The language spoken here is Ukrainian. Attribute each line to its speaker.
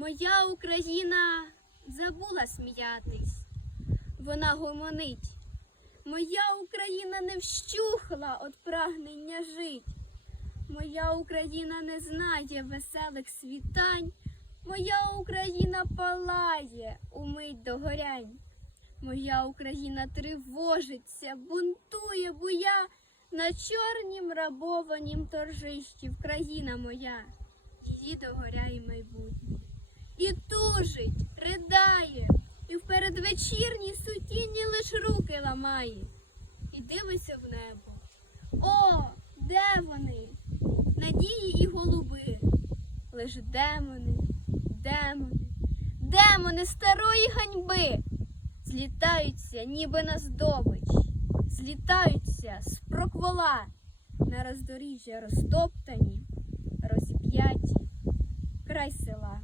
Speaker 1: Моя Україна забула сміятись, вона гомонить. Моя Україна не вщухла від прагнення жить. Моя Україна не знає веселих світань. Моя Україна палає умить догорянь. Моя Україна тривожиться, бунтує, буя на чорнім рабованім торжищі Вкраїна моя, її догоряє майбутнє. І тужить, ридає, і в передвечірній сутіні лиш руки ламає, і дивиться в небо. О, де вони? Надії і голуби, лиш демони, демони, демони старої ганьби злітаються, ніби на здобич, злітаються з проквола на роздоріжжя розтоптані, розіп'яті край села.